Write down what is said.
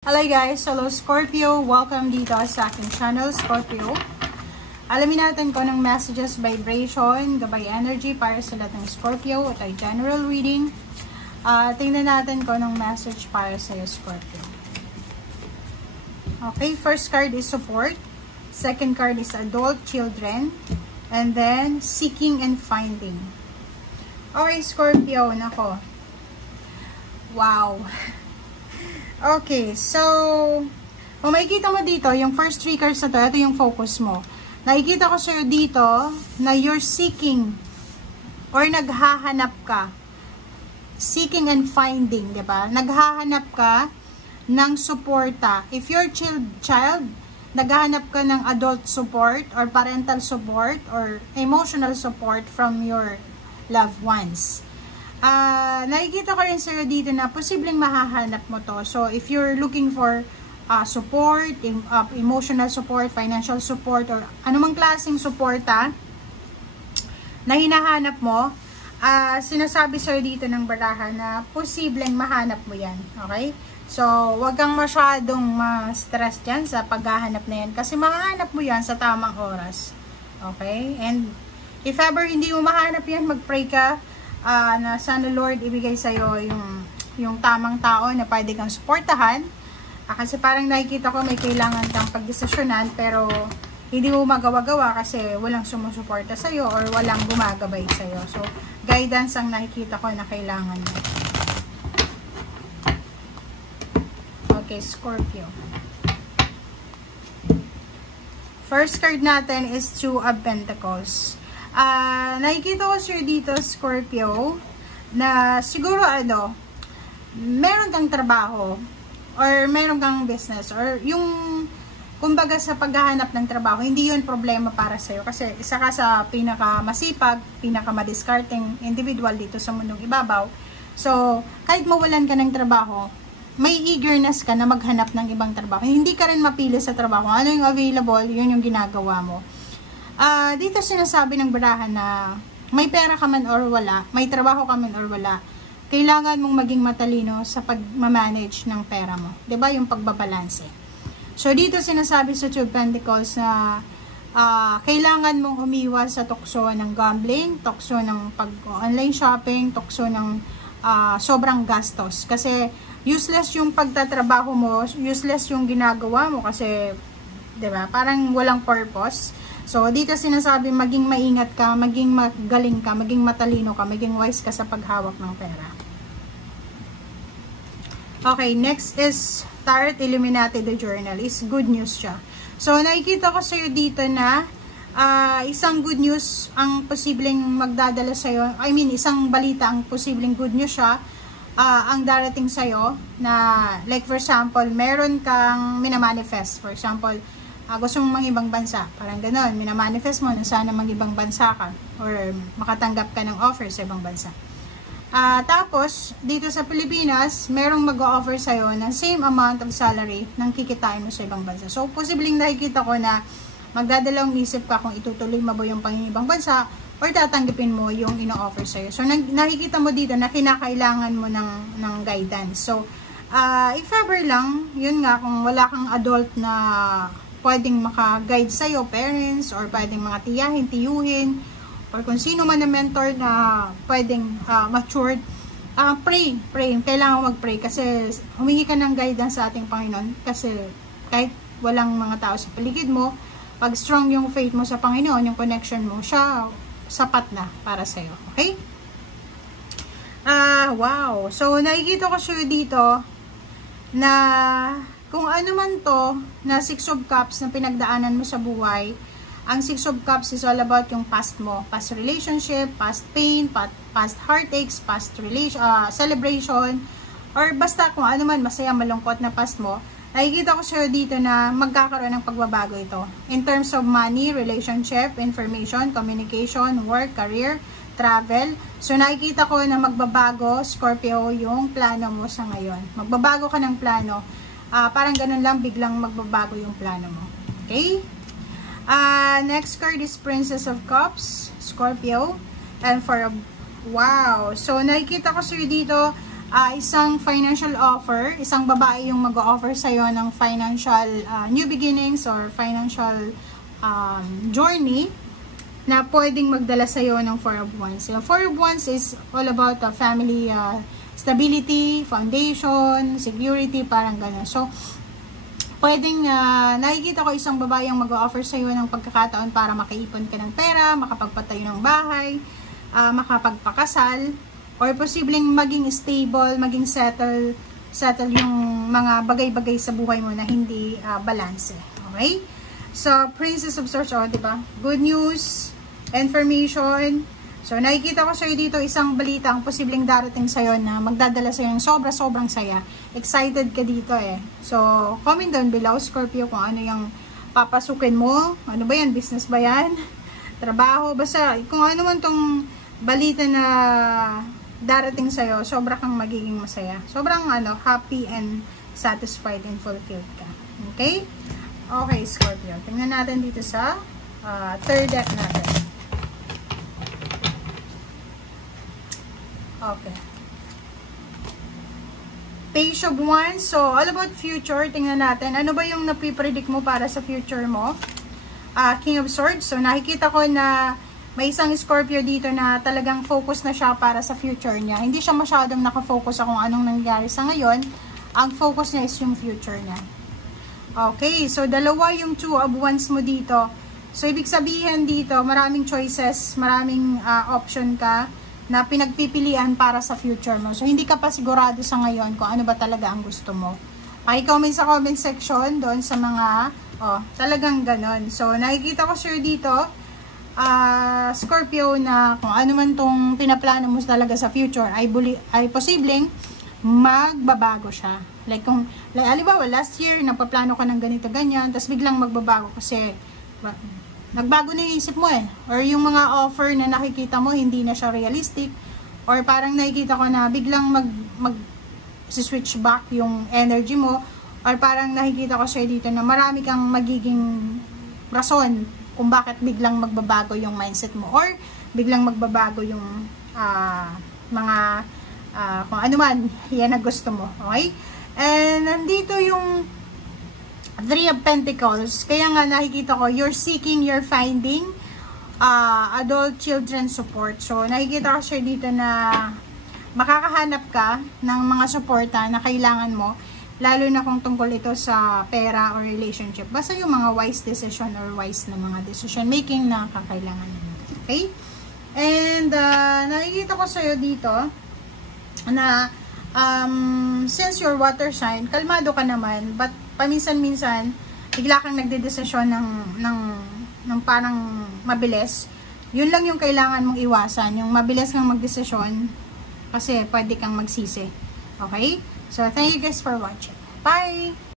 Hello guys! Hello Scorpio! Welcome dito sa aking channel, Scorpio. Alamin natin kung anong messages, vibration, gabay energy para sa lahat ng Scorpio. Ito ay general reading. Tingnan natin kung anong message para sa iyo, Scorpio. Okay, first card is support. Second card is adult, children. And then, seeking and finding. Okay, Scorpio. Nako. Wow! Okay, so, kung makikita mo dito, yung first three cards na to, ito yung focus mo. Nakikita ko sa'yo dito na you're seeking or naghahanap ka. Seeking and finding, di ba? Naghahanap ka ng suporta. If you're child, naghahanap ka ng adult support or parental support or emotional support from your loved ones. Nakikita ko rin sa'yo dito na posibleng mahahanap mo to. So, if you're looking for support, emotional support, financial support, or anumang klaseng suporta na hinahanap mo, sinasabi sa'yo dito ng baraha na posibleng mahanap mo yan. Okay? So, wag kang masyadong ma-stress dyan sa paghahanap na yan kasi mahanap mo yan sa tamang oras. Okay? And if ever hindi mo mahanap yan, mag-pray ka na sana Lord ibigay sa'yo yung tamang tao na pwede kang suportahan. Kasi parang nakikita ko may kailangan kang pagdesisyonan pero hindi mo magawa-gawa kasi walang sumusuporta sa'yo or walang gumagabay sa'yo. So, guidance ang nakikita ko na kailangan mo. Okay, Scorpio. First card natin is Two of Pentacles. Nakikita ko sir dito, Scorpio, na siguro meron kang trabaho or meron kang business or yung kumbaga sa paghahanap ng trabaho, hindi yun problema para sa'yo kasi isa ka sa pinakamasipag, pinakamadiscarding individual dito sa mundong ibabaw. So, kahit mawalan ka ng trabaho, may eagerness ka na maghanap ng ibang trabaho. Hindi ka rin mapili sa trabaho. Ano yung available, yun yung ginagawa mo. Dito sinasabi ng barahan na may pera ka man or wala, may trabaho ka man or wala, kailangan mong maging matalino sa pag-manage ng pera mo. 'Di ba yung pagbabalanse? So, dito sinasabi sa Two of Pentacles na kailangan mong umiwas sa tukso ng gambling, tukso ng pag-online shopping, tukso ng sobrang gastos. Kasi useless yung pagtatrabaho mo, useless yung ginagawa mo kasi, 'di ba? Parang walang purpose. So, dito sinasabi, maging maingat ka, maging magaling ka, maging matalino ka, maging wise ka sa paghawak ng pera. Okay, next is Tarot Illuminati the Journal. Is good news siya. So, nakikita ko sa'yo dito na isang good news ang posibleng magdadala sa'yo. I mean, isang balita ang posibleng good news siya ang darating sa'yo na, like for example, meron kang minamanifest. For example, gusto mong mang-ibang bansa. Parang gano'n. Minamanifest mo na sana mang-ibang bansa ka or makatanggap ka ng offer sa ibang bansa. Tapos, dito sa Pilipinas, merong mag-o-offer sa'yo ng same amount of salary ng kikitain mo sa ibang bansa. So, posibleng nakikita ko na magdadalawang isip ka kung itutuloy mo ba yung pangingibang bansa or tatanggapin mo yung ino-offer sa'yo. So, nakikita mo dito na kinakailangan mo ng guidance. So, if ever lang, yun nga, kung wala kang adult na pwedeng maka-guide sa'yo, parents, or pwedeng mga tiyahin, tiyuhin, or kung sino man na mentor na pwedeng matured, pray. Kailangan mag-pray kasi humingi ka ng guidance sa ating Panginoon kasi kahit walang mga tao sa paligid mo, pag strong yung faith mo sa Panginoon, yung connection mo, siya sapat na para sa'yo. Okay? Wow. So, nakikita ko siya dito na kung ano man to na Six of Cups na pinagdaanan mo sa buhay, ang Six of Cups is all about yung past mo. Past relationship, past pain, past heartaches, past celebration, or basta kung ano man masaya, malungkot na past mo, nakikita ko sa'yo dito na magkakaroon ng pagbabago ito. In terms of money, relationship, information, communication, work, career, travel. So, nakikita ko na magbabago, Scorpio, yung plano mo sa ngayon. Magbabago ka ng plano. Parang ganun lang, biglang magbabago yung plano mo. Okay? Next card is Princess of Cups, Scorpio. And wow. So, nakikita ko sa'yo dito, isang financial offer, isang babae yung mag-offer sa'yo ng financial new beginnings or financial journey na pwedeng magdala sa'yo ng Four of Wands. So, Four of Wands is all about family stability, foundation, security, parang gano'n. So, pwedeng nakikita ko isang babae yung mag-offer sa'yo ng pagkakataon para makaipon ka ng pera, makapagpatayo ng bahay, makapagpakasal, or posibleng maging stable, maging settle yung mga bagay-bagay sa buhay mo na hindi balanse. Okay? So, Princess of Swords, diba? Good news, information. So, nakikita ko sa'yo dito isang balita ang posibleng darating sa'yo na magdadala sa'yo ng sobrang saya. Excited ka dito So, comment down below, Scorpio, kung ano yung papasukin mo. Ano ba yan? Business ba yan? Trabaho? Basta, kung ano man tong balita na darating sa'yo, sobra kang magiging masaya. Sobrang happy and satisfied and fulfilled ka. Okay? Okay, Scorpio. Tingnan natin dito sa third deck natin. Okay. Page of Wands. So, all about future. Tingnan natin. Ano ba yung napipredict mo para sa future mo? King of Swords. So, nakikita ko na may isang Scorpio dito na talagang focus na siya para sa future niya. Hindi siya masyadong nakafocus sa kung anong nangyari sa ngayon. Ang focus niya is yung future niya. Okay. So, dalawa yung Two of Wands mo dito. So, ibig sabihin dito, maraming choices, maraming option ka na pinagpipilian para sa future mo. So, hindi ka pa sigurado sa ngayon kung ano ba talaga ang gusto mo. Paki-comment sa comment section doon sa mga, talagang ganon. So, nakikita ko sure dito, Scorpio, na kung ano man tong pinaplano mo talaga sa future, ay posibleng magbabago siya. Like, halimbawa, last year, napaplano ka ng ganito, ganyan, tapos biglang magbabago kasi, nagbago na yung isip mo or yung mga offer na nakikita mo hindi na siya realistic, or parang nakikita ko na biglang switch back yung energy mo, or parang nakikita ko siya dito na marami kang magiging rason kung bakit biglang magbabago yung mindset mo, or biglang magbabago yung mga kung ano man yan na gusto mo. Okay? And nandito yung Three of Pentacles. Kaya nga nakikita ko, you're seeking, you're finding adult children support. So, nakikita ko siya dito na makakahanap ka ng mga suporta na kailangan mo, lalo na kung tungkol ito sa pera or relationship. Basta yung mga wise decision or wise na mga decision making na kakailangan mo. Okay? And, nakikita ko sa'yo dito na since you're water sign, kalmado ka naman, but paminsan-minsan, bigla kang nagdedesisyon ng parang mabilis. Yun lang yung kailangan mong iwasan. Yung mabilis kang magdesisyon kasi pwede kang magsisi. Okay? So, thank you guys for watching. Bye!